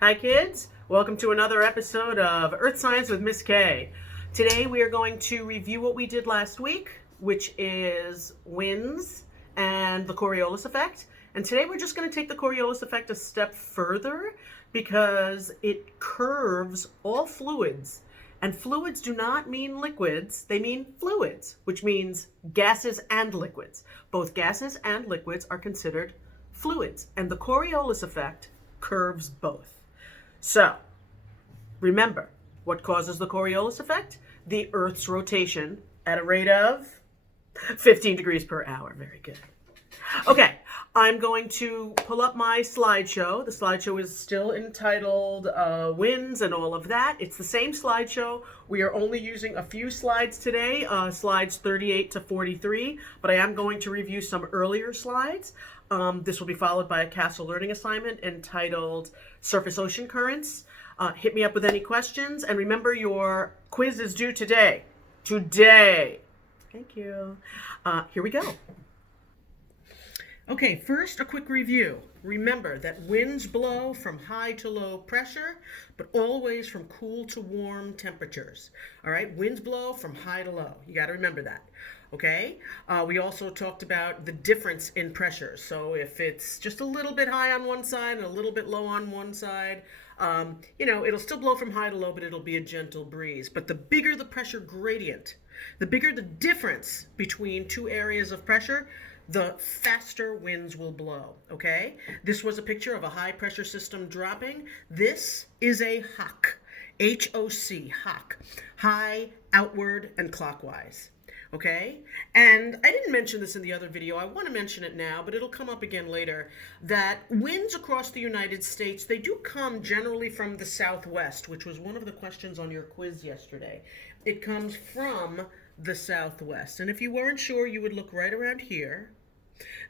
Hi kids, welcome to another episode of Earth Science with Miss K. Today we are going to review what we did last week, which is winds and the Coriolis effect. And today we're just going to take the Coriolis effect a step further because it curves all fluids. And fluids do not mean liquids, they mean fluids, which means gases and liquids. Both gases and liquids are considered fluids, and the Coriolis effect curves both. So, remember, what causes the Coriolis effect? The Earth's rotation at a rate of 15 degrees per hour. Very good. Okay, I'm going to pull up my slideshow. The slideshow is still entitled Winds and all of that. It's the same slideshow. We are only using a few slides today, slides 38 to 43, but I am going to review some earlier slides. This will be followed by a CASEL learning assignment entitled Surface Ocean Currents. Hit me up with any questions, and remember your quiz is due today. Today. Thank you. Here we go. Okay, first a quick review. Remember that winds blow from high to low pressure, but always from cool to warm temperatures. All right, winds blow from high to low. You got to remember that. Okay, we also talked about the difference in pressure. So if it's just a little bit high on one side and a little bit low on one side, it'll still blow from high to low, but it'll be a gentle breeze. But the bigger the pressure gradient, the bigger the difference between two areas of pressure, the faster winds will blow, okay? This was a picture of a high pressure system dropping. This is a HOC, H-O-C, HOC, high, outward, and clockwise. Okay, and I didn't mention this in the other video. I want to mention it now, but it'll come up again later, that winds across the United States, they do come generally from the southwest, which was one of the questions on your quiz yesterday. It comes from the southwest, and if you weren't sure, you would look right around here.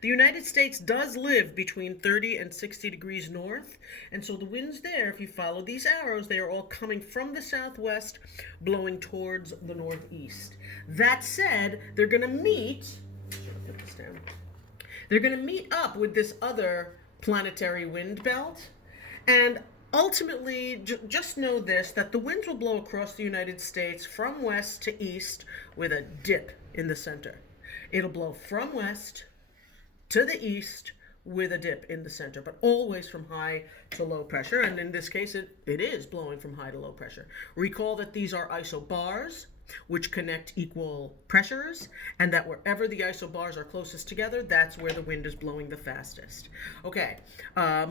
The United States does live between 30 and 60 degrees north, and so the winds there, if you follow these arrows, they are all coming from the southwest, blowing towards the northeast. That said, they're going to meet, put this down, they're going to meet up with this other planetary wind belt, and ultimately, just know this, that the winds will blow across the United States from west to east with a dip in the center. It'll blow from west to the east with a dip in the center, but always from high to low pressure. And in this case, it is blowing from high to low pressure. Recall that these are isobars, which connect equal pressures, and that wherever the isobars are closest together, that's where the wind is blowing the fastest. Okay,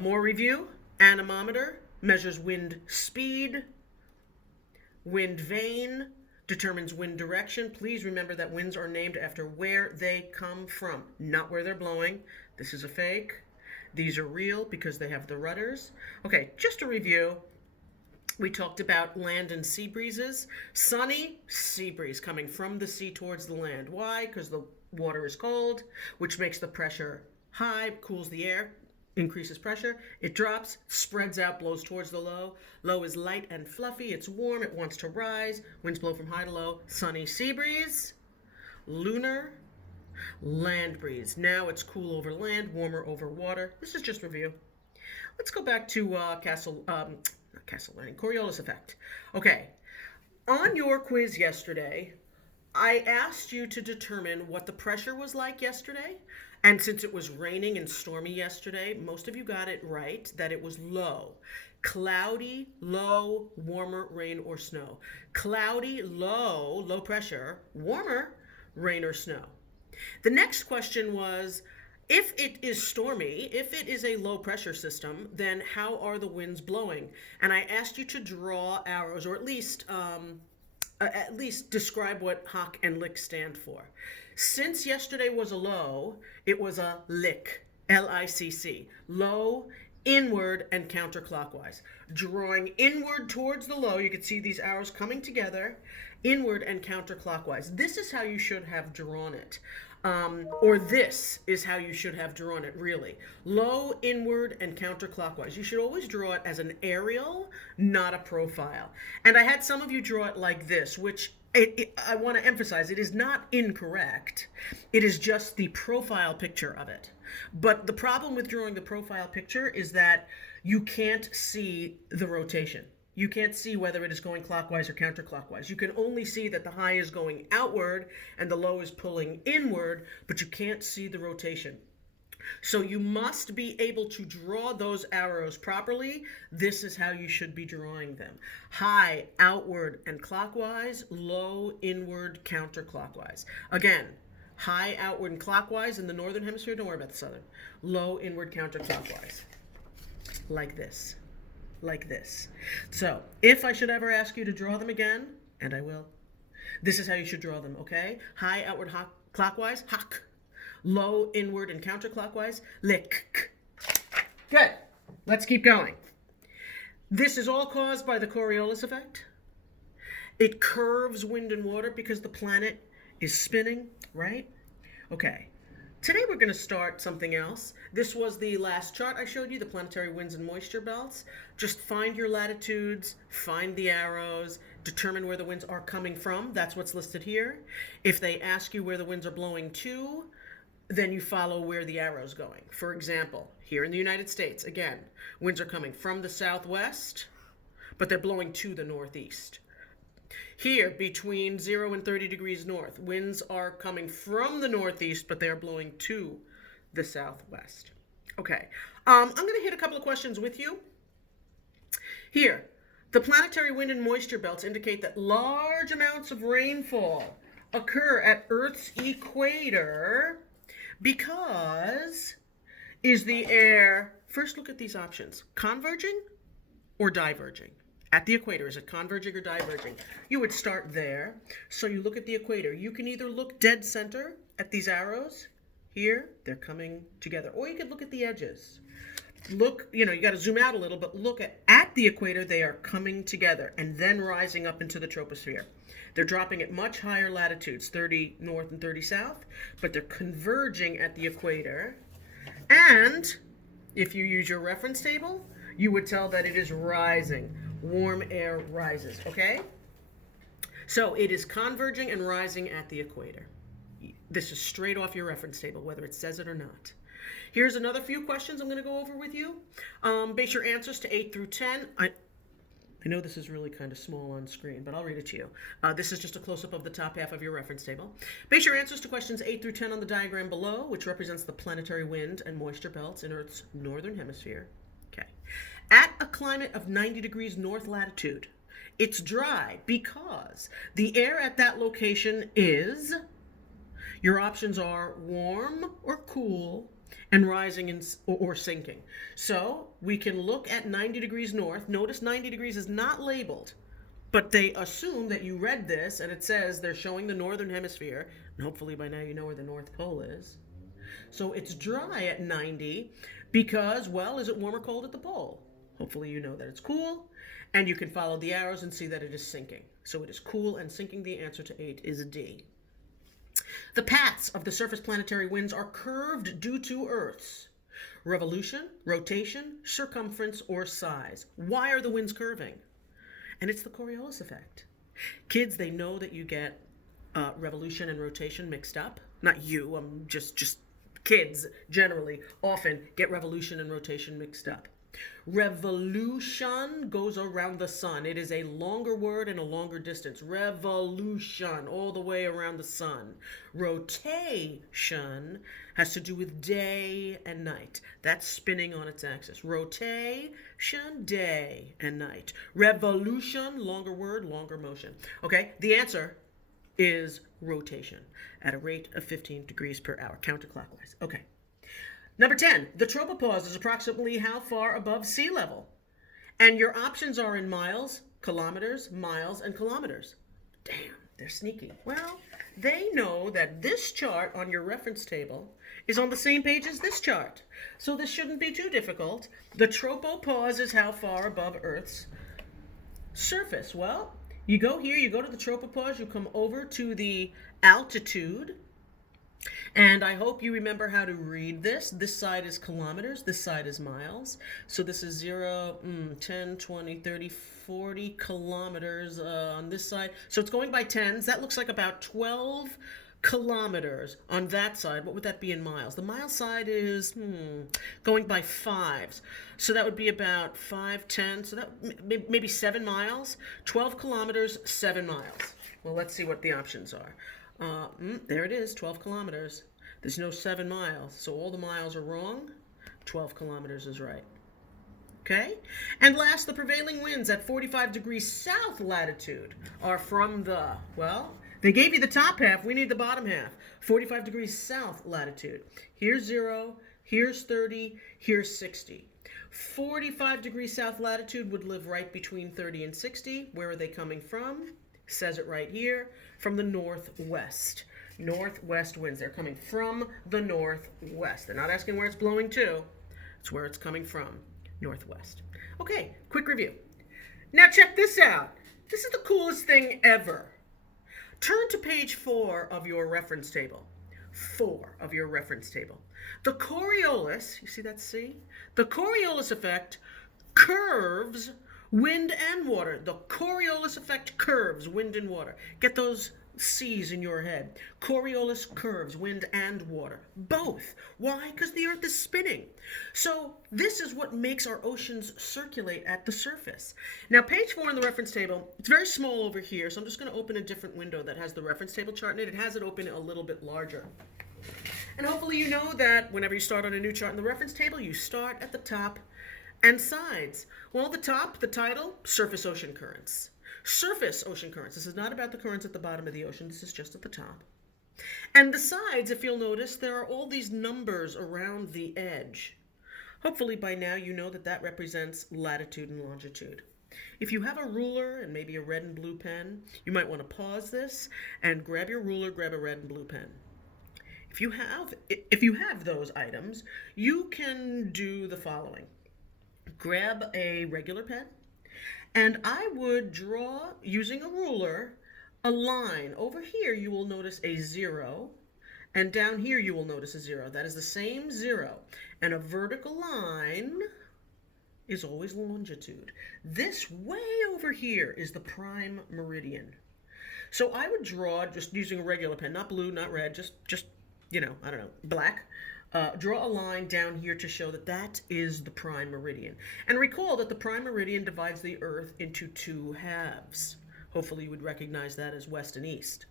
more review. Anemometer measures wind speed. Wind vane determines wind direction. Please remember that winds are named after where they come from, not where they're blowing. This is a fake. These are real because they have the rudders. Okay, just a review. We talked about land and sea breezes. Sunny, sea breeze coming from the sea towards the land. Why? Because the water is cold, which makes the pressure high, cools the air, increases pressure. It drops, spreads out, blows towards the low. Low is light and fluffy. It's warm. It wants to rise. Winds blow from high to low. Sunny sea breeze. Lunar land breeze. Now it's cool over land, warmer over water. This is just review. Let's go back to CASEL learning, Coriolis effect. Okay, on your quiz yesterday, I asked you to determine what the pressure was like yesterday. And since it was raining and stormy yesterday, most of you got it right, that it was low. Cloudy, low, warmer, rain or snow. Cloudy, low pressure, warmer, rain or snow. The next question was, if it is stormy, if it is a low pressure system, then how are the winds blowing? And I asked you to draw arrows, or at least describe what HOC and LIC stand for. Since yesterday was a low, it was a LIC, L-I-C-C, low, inward, and counterclockwise. Drawing inward towards the low, you can see these arrows coming together, inward and counterclockwise. This is how you should have drawn it. Or this is how you should have drawn it, really. Low, inward, and counterclockwise. You should always draw it as an aerial, not a profile. And I had some of you draw it like this, which I want to emphasize, it is not incorrect. It is just the profile picture of it. But the problem with drawing the profile picture is that you can't see the rotation. You can't see whether it is going clockwise or counterclockwise. You can only see that the high is going outward and the low is pulling inward, but you can't see the rotation. So you must be able to draw those arrows properly. This is how you should be drawing them. High, outward and clockwise, low, inward, counterclockwise. Again, high, outward and clockwise in the northern hemisphere. Don't worry about the southern. Low, inward, counterclockwise. Like this. Like this. So if I should ever ask you to draw them again, and I will, this is how you should draw them, okay? High, outward, clockwise, hak. Low, inward, and counterclockwise, lick. Good. Let's keep going. This is all caused by the Coriolis effect. It curves wind and water because the planet is spinning, right? Okay. Today we're going to start something else. This was the last chart I showed you, the planetary winds and moisture belts. Just find your latitudes, find the arrows, determine where the winds are coming from. That's what's listed here. If they ask you where the winds are blowing to, then you follow where the arrow's going. For example, here in the United States, again, winds are coming from the southwest, but they're blowing to the northeast. Here, between 0 and 30 degrees north, winds are coming from the northeast, but they are blowing to the southwest. Okay, I'm going to hit a couple of questions with you. Here, the planetary wind and moisture belts indicate that large amounts of rainfall occur at Earth's equator because is the air, first look at these options, converging or diverging? At the equator, is it converging or diverging? You would start there. So you look at the equator. You can either look dead center at these arrows. Here, they're coming together. Or you could look at the edges. Look, you got to zoom out a little, but look at the equator, they are coming together and then rising up into the troposphere. They're dropping at much higher latitudes, 30 north and 30 south, but they're converging at the equator. And if you use your reference table, you would tell that it is rising. Warm air rises, okay? So it is converging and rising at the equator. This is straight off your reference table, whether it says it or not. Here's another few questions I'm going to go over with you. Base your answers to 8 through 10. I know this is really kind of small on screen, but I'll read it to you. This is just a close-up of the top half of your reference table. Base your answers to questions 8 through 10 on the diagram below, which represents the planetary wind and moisture belts in Earth's northern hemisphere. Okay. At a climate of 90 degrees north latitude, it's dry because the air at that location is, your options are warm or cool, and rising or sinking. So we can look at 90 degrees north. Notice 90 degrees is not labeled, but they assume that you read this and it says they're showing the northern hemisphere. And hopefully by now you know where the North Pole is. So it's dry at 90 because, well, is it warm or cold at the pole? Hopefully you know that it's cool, and you can follow the arrows and see that it is sinking. So it is cool and sinking. The answer to 8 is D. The paths of the surface planetary winds are curved due to Earth's revolution, rotation, circumference, or size. Why are the winds curving? And it's the Coriolis effect. Kids, they know that you get revolution and rotation mixed up. Not you, just kids generally often get revolution and rotation mixed up. Revolution goes around the sun. It is a longer word and a longer distance. Revolution, all the way around the sun. Rotation has to do with day and night. That's spinning on its axis. Rotation, day and night. Revolution, longer word, longer motion. Okay, the answer is rotation at a rate of 15 degrees per hour, counterclockwise. Okay. Number 10, the tropopause is approximately how far above sea level? And your options are in miles, kilometers, miles, and kilometers. Damn, they're sneaky. Well, they know that this chart on your reference table is on the same page as this chart. So this shouldn't be too difficult. The tropopause is how far above Earth's surface. Well, you go here, you go to the tropopause, you come over to the altitude, and I hope you remember how to read this. This side is kilometers, this side is miles. So this is 0, 10, 20, 30, 40 kilometers on this side. So it's going by tens. That looks like about 12 kilometers on that side. What would that be in miles? The mile side is going by fives. So that would be about 5, 10. So that maybe 7 miles. 12 kilometers, 7 miles. Well, let's see what the options are. There it is, 12 kilometers. There's no 7 miles. So all the miles are wrong. 12 kilometers is right. Okay? And last, the prevailing winds at 45 degrees south latitude are from the, well, they gave you the top half. We need the bottom half. 45 degrees south latitude. Here's 0. Here's 30. Here's 60. 45 degrees south latitude would live right between 30 and 60. Where are they coming from? Says it right here. From the northwest. Northwest winds. They're coming from the northwest. They're not asking where it's blowing to. It's where it's coming from. Northwest. Okay, quick review. Now check this out. This is the coolest thing ever. Turn to page 4 of your reference table. 4 of your reference table. The Coriolis, you see that C? The Coriolis effect curves wind and water. The Coriolis effect curves wind and water. Get those C's in your head. Coriolis curves wind and water. Both. Why? Because the Earth is spinning. So this is what makes our oceans circulate at the surface. Now page 4 in the reference table, it's very small over here, so I'm just going to open a different window that has the reference table chart in it. It has it open a little bit larger. And hopefully you know that whenever you start on a new chart in the reference table, you start at the top and sides. Well, the top, the title, surface ocean currents. Surface ocean currents. This is not about the currents at the bottom of the ocean. This is just at the top. And the sides, if you'll notice, there are all these numbers around the edge. Hopefully by now you know that that represents latitude and longitude. If you have a ruler and maybe a red and blue pen, you might want to pause this and grab your ruler, grab a red and blue pen. If you have those items, you can do the following. Grab a regular pen, and I would draw, using a ruler, a line. Over here you will notice a 0, and down here you will notice a 0. That is the same 0. And a vertical line is always longitude. This way over here is the prime meridian. So I would draw, just using a regular pen, not blue, not red, just black. Draw a line down here to show that that is the prime meridian. And recall that the prime meridian divides the Earth into 2 halves. Hopefully you would recognize that as west and east.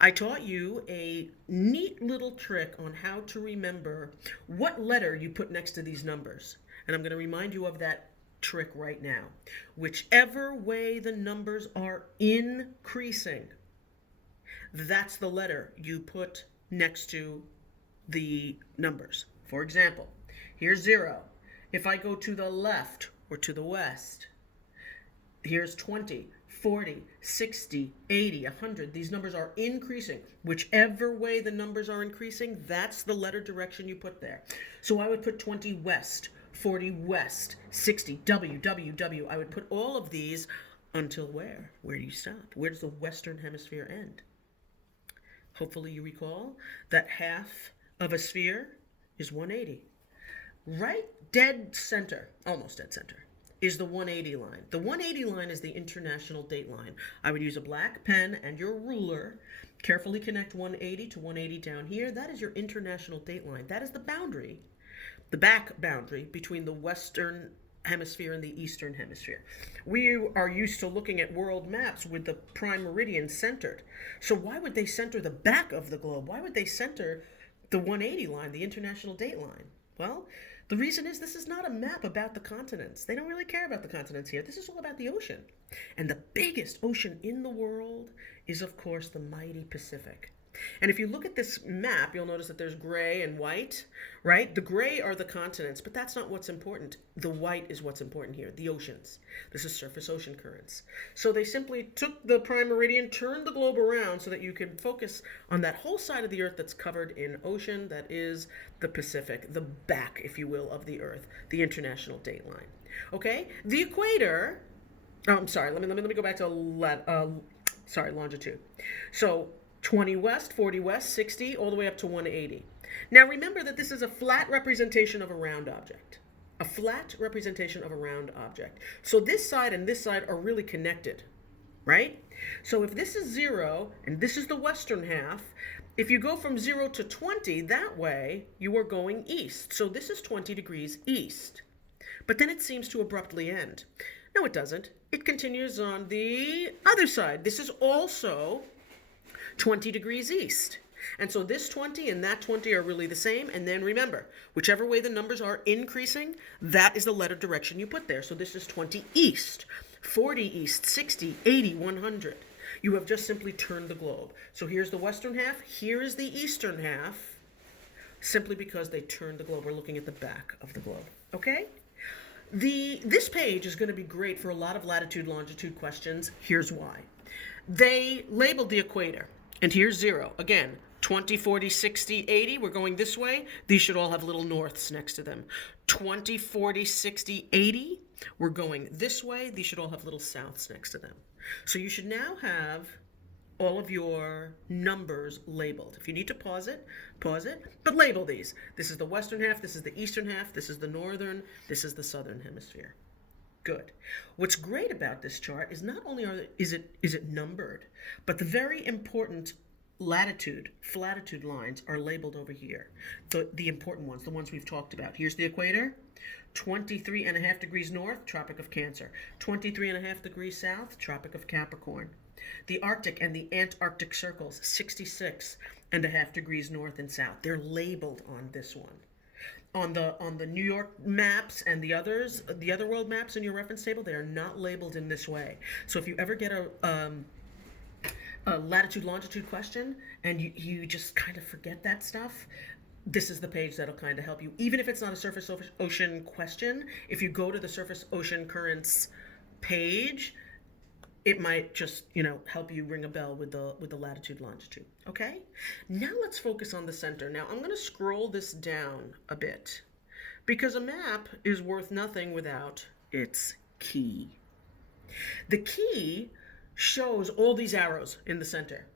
I taught you a neat little trick on how to remember what letter you put next to these numbers. And I'm going to remind you of that trick right now. Whichever way the numbers are increasing, that's the letter you put next to the numbers. For example, here's 0. If I go to the left or to the west, here's 20, 40, 60, 80, 100. These numbers are increasing. Whichever way the numbers are increasing, that's the letter direction you put there. So I would put 20 west, 40 west, 60 W, W, W. I would put all of these until where? Where do you stop? Where does the Western Hemisphere end? Hopefully you recall that half of a sphere is 180. Right dead center, almost dead center, is the 180 line. The 180 line is the international date line. I would use a black pen and your ruler, carefully connect 180 to 180 down here. That is your international date line. That is the boundary, the back boundary between the Western Hemisphere and the Eastern Hemisphere. We are used to looking at world maps with the prime meridian centered. So why would they center the back of the globe? Why would they center the 180 line, the international date line? Well, the reason is this is not a map about the continents. They don't really care about the continents here. This is all about the ocean. And the biggest ocean in the world is, of course, the mighty Pacific. And if you look at this map, you'll notice that there's gray and white, right? The gray are the continents, but that's not what's important. The white is what's important here, the oceans. This is surface ocean currents. So they simply took the prime meridian, turned the globe around so that you can focus on that whole side of the Earth that's covered in ocean, that is the Pacific, the back, if you will, of the Earth, the international date line. Okay? The equator, let me go back to longitude. So 20 west, 40 west, 60, all the way up to 180. Now remember that this is a flat representation of a round object. A flat representation of a round object. So this side and this side are really connected, right? So if this is 0 and this is the western half, If you go from 0 to 20 that way, you are going east. So this is 20 degrees east. But then it seems to abruptly end. No, it doesn't. It continues on the other side. This is also 20 degrees east. And so this 20 and that 20 are really the same. And then remember, whichever way the numbers are increasing, that is the letter direction you put there. So this is 20 east, 40 east, 60, 80, 100. You have just simply turned the globe. So here's the western half, here is the eastern half, simply because they turned the globe. We're looking at the back of the globe, okay? This page is going to be great for a lot of latitude, longitude questions. Here's why. They labeled the equator, and here's 0. Again, 20, 40, 60, 80, we're going this way. These should all have little norths next to them. 20, 40, 60, 80, we're going this way. These should all have little souths next to them. So you should now have all of your numbers labeled. If you need to pause it, but label these. This is the western half, this is the eastern half, this is the northern, this is the southern hemisphere. Good. What's great about this chart is not only is it numbered, but the very important latitude, flatitude lines are labeled over here. The important ones, the ones we've talked about. Here's the equator. 23.5 degrees north, Tropic of Cancer. 23.5 degrees south, Tropic of Capricorn. The Arctic and the Antarctic circles, 66.5 degrees north and south. They're labeled on this one. On the New York maps and the other world maps in your reference table, they are not labeled in this way. So if you ever get a latitude longitude question and you just kind of forget that stuff, this is the page that'll kind of help you. Even if it's not a surface ocean question, if you go to the surface ocean currents page, it might just, help you ring a bell with the latitude longitude. Okay? Now let's focus on the center. Now I'm going to scroll this down a bit because a map is worth nothing without its key. The key shows all these arrows in the center.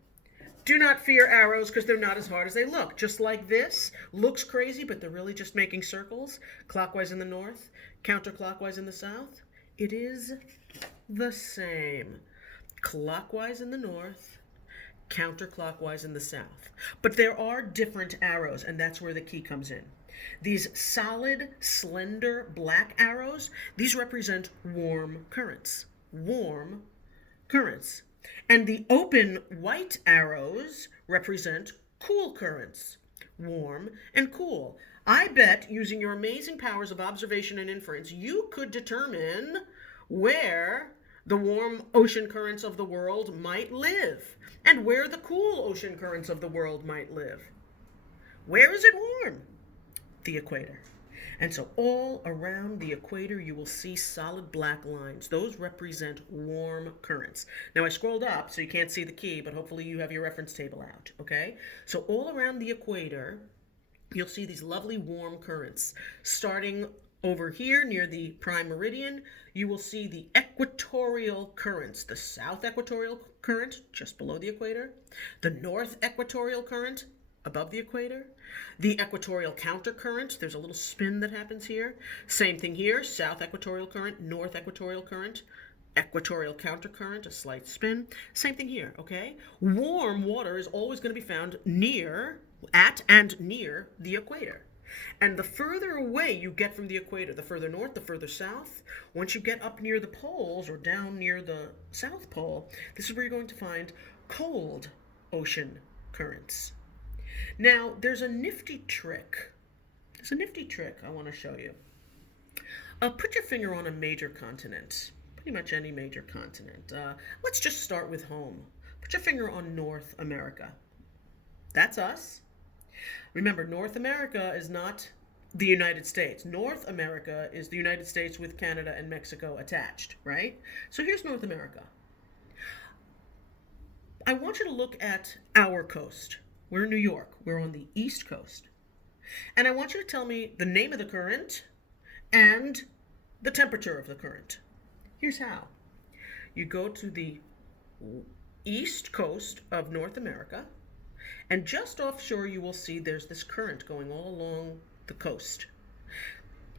Do not fear arrows because they're not as hard as they look. Just like this, looks crazy, but they're really just making circles, clockwise in the north, counterclockwise in the south. It is the same. Clockwise in the north, counterclockwise in the south. But there are different arrows, and that's where the key comes in. These solid, slender, black arrows, these represent warm currents. Warm currents. And the open white arrows represent cool currents, warm and cool. I bet using your amazing powers of observation and inference, you could determine where the warm ocean currents of the world might live and where the cool ocean currents of the world might live. Where is it warm? The equator. And so all around the equator, you will see solid black lines. Those represent warm currents. Now, I scrolled up, so you can't see the key, but hopefully you have your reference table out, okay? So all around the equator, you'll see these lovely warm currents. Starting over here near the prime meridian, you will see the equatorial currents. The south equatorial current, just below the equator. The north equatorial current, above the equator. The equatorial countercurrent, there's a little spin that happens here. Same thing here, south equatorial current, north equatorial current, equatorial countercurrent, a slight spin. Same thing here, okay? Warm water is always going to be found at and near the equator. And the further away you get from the equator, the further north, the further south, once you get up near the poles or down near the South Pole, this is where you're going to find cold ocean currents. Now, there's a nifty trick. I want to show you. Put your finger on a major continent, pretty much any major continent. Let's just start with home. Put your finger on North America. That's us. Remember, North America is not the United States. North America is the United States with Canada and Mexico attached, right? So here's North America. I want you to look at our coast. We're in New York. We're on the East Coast. And I want you to tell me the name of the current and the temperature of the current. Here's how. You go to the East Coast of North America, and just offshore you will see there's this current going all along the coast.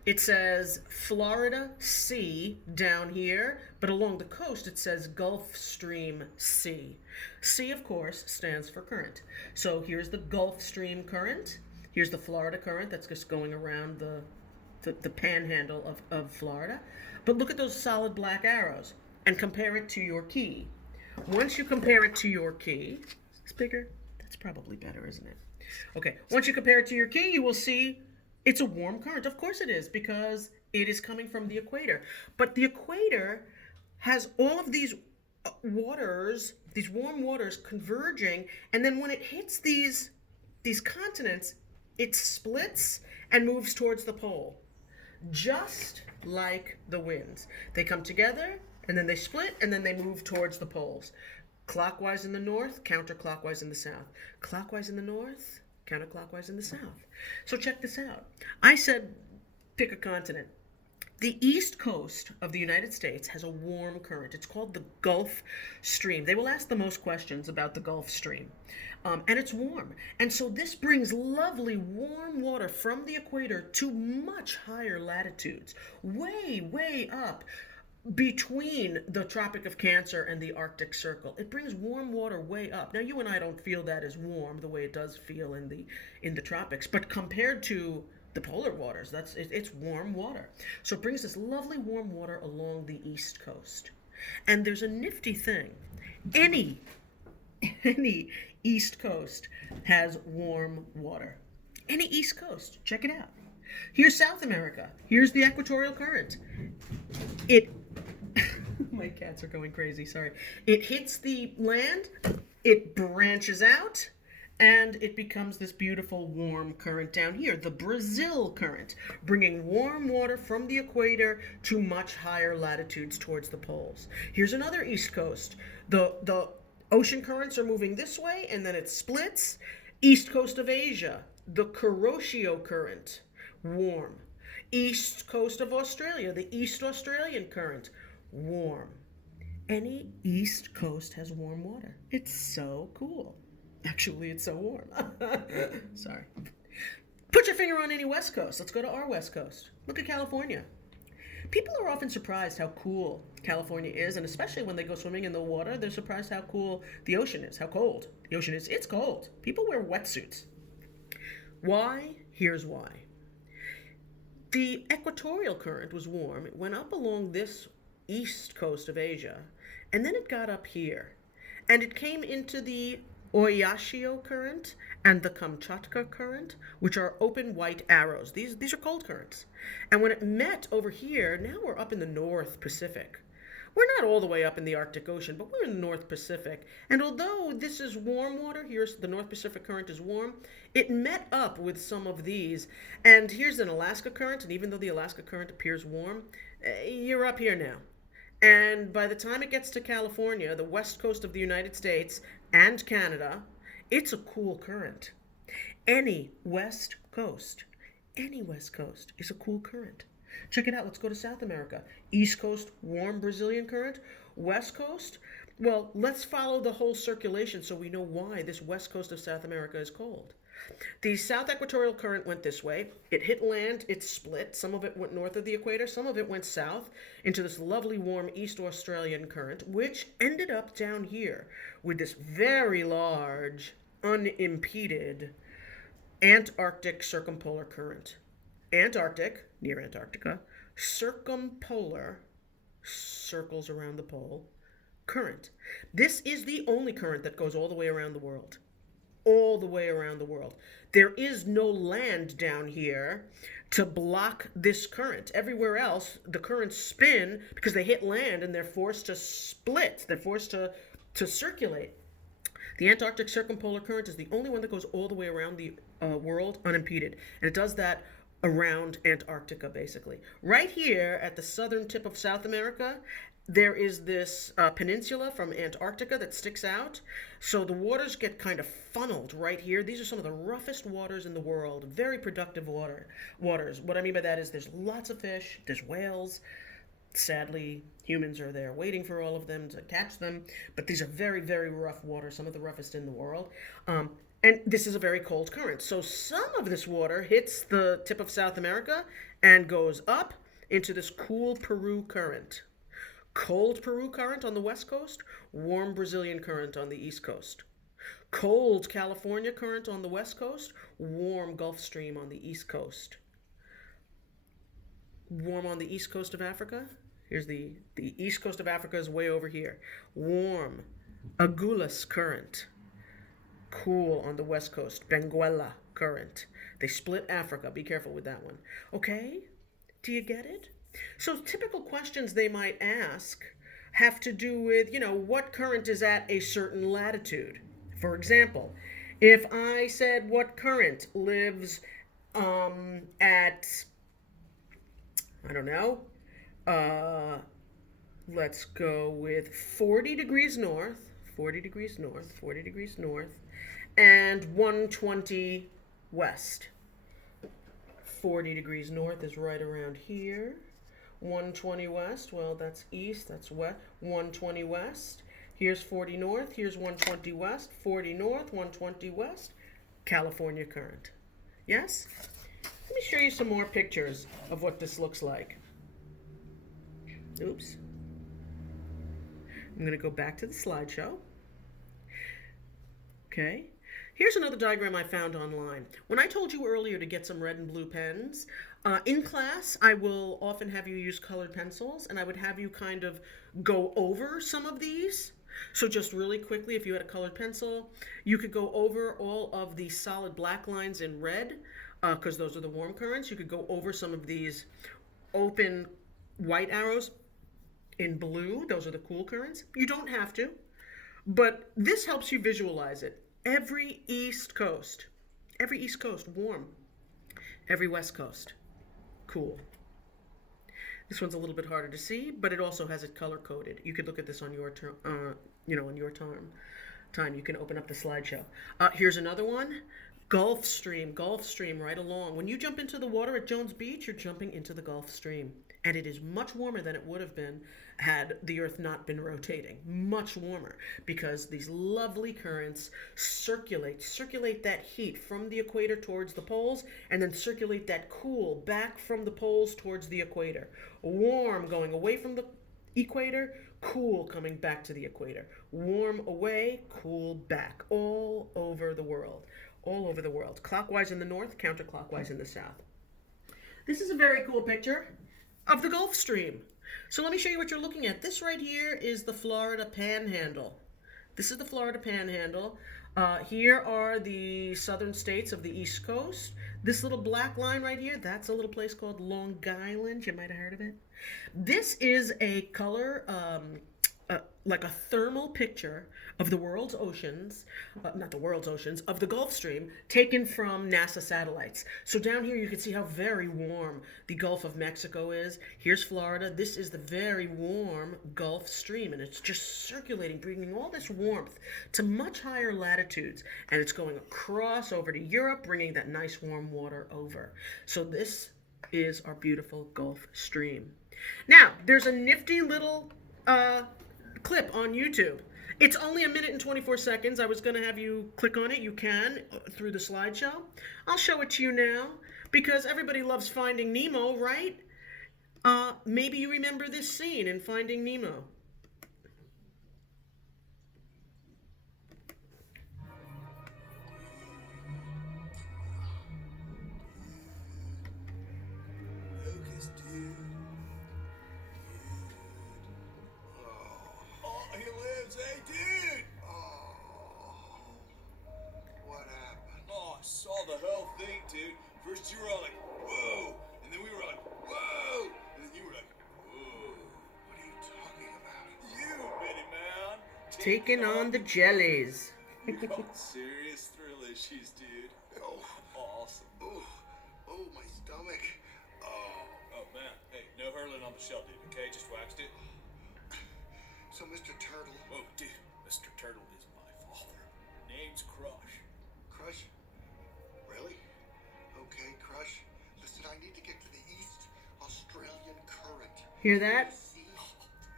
it says Florida Sea down here, but along the coast it says Gulf Stream Sea. C, of course, stands for current. So here's the Gulf Stream current. Here's the Florida current that's just going around the panhandle of Florida. But look at those solid black arrows and compare it to your key. Once you compare it to your key, it's bigger. That's probably better, isn't it? Okay, once you compare it to your key, you will see it's a warm current. Of course it is, because it is coming from the equator. But the equator has all of these waters, these warm waters converging, and then when it hits these continents, it splits and moves towards the pole. Just like the winds. They come together, and then they split, and then they move towards the poles. Clockwise in the north, counterclockwise in the south. Clockwise in the north, counterclockwise in the south. So check this out. I said pick a continent. The east coast of the United States has a warm current. It's called the Gulf Stream. They will ask the most questions about the Gulf Stream. And it's warm. And so this brings lovely warm water from the equator to much higher latitudes, way, way up between the Tropic of Cancer and the Arctic Circle. It brings warm water way up. Now, you and I don't feel that as warm the way it does feel in the tropics, but compared to the polar waters, it's warm water. So it brings this lovely warm water along the east coast. And there's a nifty thing. Any east coast has warm water. Any east coast. Check it out. Here's South America. Here's the equatorial current. My cats are going crazy, sorry. It hits the land, it branches out, and it becomes this beautiful warm current down here, the Brazil current, bringing warm water from the equator to much higher latitudes towards the poles. Here's another east coast. The ocean currents are moving this way, and then it splits. East coast of Asia, the Kuroshio current, warm. East coast of Australia, the East Australian current, warm. Any east coast has warm water. It's so cool. Actually, it's so warm. Sorry. Put your finger on any west coast. Let's go to our west coast. Look at California. People are often surprised how cool California is, and especially when they go swimming in the water, they're surprised how cool the ocean is, how cold the ocean is. It's cold. People wear wetsuits. Why? Here's why. The equatorial current was warm. It went up along this east coast of Asia, and then it got up here, and it came into the Oyashio current and the Kamchatka current, which are open white arrows. These are cold currents. And when it met over here, now we're up in the North Pacific. We're not all the way up in the Arctic Ocean, but we're in the North Pacific. And although this is warm water, here's the North Pacific current is warm, it met up with some of these. And here's an Alaska current, and even though the Alaska current appears warm, you're up here now. And by the time it gets to California, the west coast of the United States and Canada, it's a cool current. Any west coast is a cool current. Check it out. Let's go to South America. East coast, warm Brazilian current. West coast, well, let's follow the whole circulation so we know why this west coast of South America is cold. The South Equatorial Current went this way. It hit land, it split. Some of it went north of the equator, some of it went south into this lovely warm East Australian current, which ended up down here with this very large, unimpeded Antarctic circumpolar current. Antarctic, near Antarctica, circumpolar, circles around the pole, current. This is the only current that goes all the way around the world. All the way around the world. There is no land down here to block this current. Everywhere else, the currents spin because they hit land and they're forced to split. They're forced to circulate. The Antarctic circumpolar current is the only one that goes all the way around the world unimpeded. And it does that around Antarctica, basically. Right here at the southern tip of South America, there is this peninsula from Antarctica that sticks out. So the waters get kind of funneled right here. These are some of the roughest waters in the world. Very productive waters. What I mean by that is there's lots of fish. There's whales. Sadly, humans are there waiting for all of them to catch them. But these are very, very rough waters. Some of the roughest in the world. And this is a very cold current. So some of this water hits the tip of South America and goes up into this cool Peru current. Cold Peru current on the west coast, warm Brazilian current on the east coast. Cold California current on the west coast, warm Gulf Stream on the east coast. Warm on the east coast of Africa. Here's the east coast of Africa is way over here. Warm Agulhas current. Cool on the west coast. Benguela current. They split Africa. Be careful with that one. Okay? Do you get it? So typical questions they might ask have to do with, what current is at a certain latitude. For example, if I said what current lives at, I don't know, let's go with 40 degrees north, 40 degrees north, 40 degrees north, and 120 west. 40 degrees north is right around here. 120 west, well, that's east, that's west. 120 west. Here's 40 north, here's 120 west. 40 north, 120 west. California current. Yes? Let me show you some more pictures of what this looks like. Oops. I'm going to go back to the slideshow. Okay. Here's another diagram I found online. When I told you earlier to get some red and blue pens, in class I will often have you use colored pencils, and I would have you kind of go over some of these. So just really quickly, if you had a colored pencil, you could go over all of the solid black lines in red, because those are the warm currents. You could go over some of these open white arrows in blue. Those are the cool currents. You don't have to, but this helps you visualize it. Every east coast, warm. Every west coast, cool. This one's a little bit harder to see, but it also has it color coded. You could look at this on your on your time. You can open up the slideshow. Here's another one. Gulf Stream right along. When you jump into the water at Jones Beach, you're jumping into the Gulf Stream. And it is much warmer than it would have been had the Earth not been rotating. Much warmer, because these lovely currents circulate that heat from the equator towards the poles, and then circulate that cool back from the poles towards the equator. Warm going away from the equator, cool coming back to the equator. Warm away, cool back. All over the world. All over the world. Clockwise in the north, counterclockwise in the south. This is a very cool picture of the Gulf Stream. So let me show you what you're looking at. This right here is the Florida Panhandle. This is the Florida Panhandle. Here are the southern states of the East Coast. This little black line right here, that's a little place called Long Island. You might have heard of it. This is a color, like a thermal picture of the world's oceans, not the world's oceans, of the Gulf Stream, taken from NASA satellites. So down here you can see how very warm the Gulf of Mexico is. Here's Florida. This is the very warm Gulf Stream, and it's just circulating, bringing all this warmth to much higher latitudes, and it's going across over to Europe, bringing that nice warm water over. So this is our beautiful Gulf Stream. Now, there's a nifty little clip on YouTube. It's only 1 minute and 24 seconds. I was going to have you click on it. You can through the slideshow. I'll show it to you now because everybody loves Finding Nemo, right? Maybe you remember this scene in Finding Nemo. Saw the whole thing, dude. First you were all like, whoa, and then we were like, whoa, and then you were like, whoa. What are you talking about? You, Benny Man. Taking on the jellies. Serious thrill issues, dude. Oh, Awesome. oh, my stomach. Oh, man. Hey, no hurling on the shell, dude, okay? Just waxed it. So, Mr. Turtle. Oh, dude, Mr. Turtle is my father. Name's Crush. Crush? Really? Okay, Crush. Listen, I need to get to the East Australian Current. Hear that? See?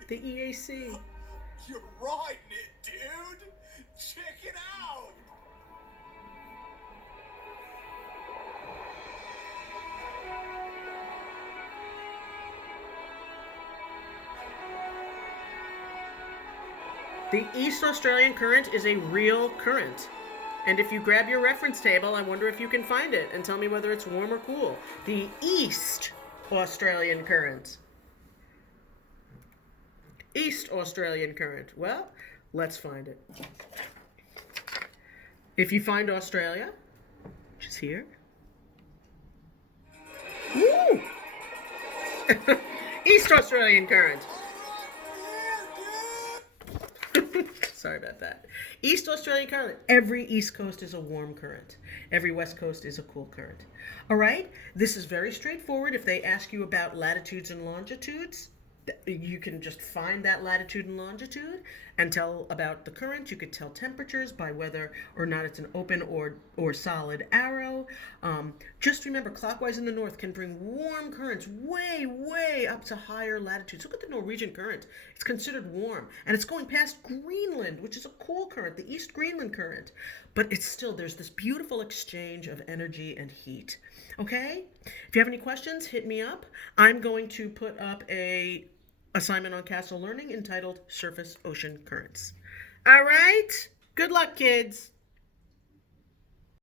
The EAC. You're riding it, dude. Check it out. The East Australian Current is a real current. And if you grab your reference table, I wonder if you can find it and tell me whether it's warm or cool. The East Australian Current. East Australian Current. Well, let's find it. If you find Australia, which is here. Woo! East Australian Current. Sorry about that. East Australian current. Every East Coast is a warm current. Every West Coast is a cool current. All right? This is very straightforward. If they ask you about latitudes and longitudes, you can just find that latitude and longitude and tell about the current. You could tell temperatures by whether or not it's an open or solid arrow. Just remember, clockwise in the north can bring warm currents way up to higher latitudes. Look at the Norwegian current. It's considered warm, and it's going past Greenland, which is a cool current, the East Greenland current. But it's still, there's this beautiful exchange of energy and heat. Okay? If you have any questions, hit me up. I'm going to put up a assignment on Castle Learning entitled Surface Ocean Currents. All right? Good luck, kids.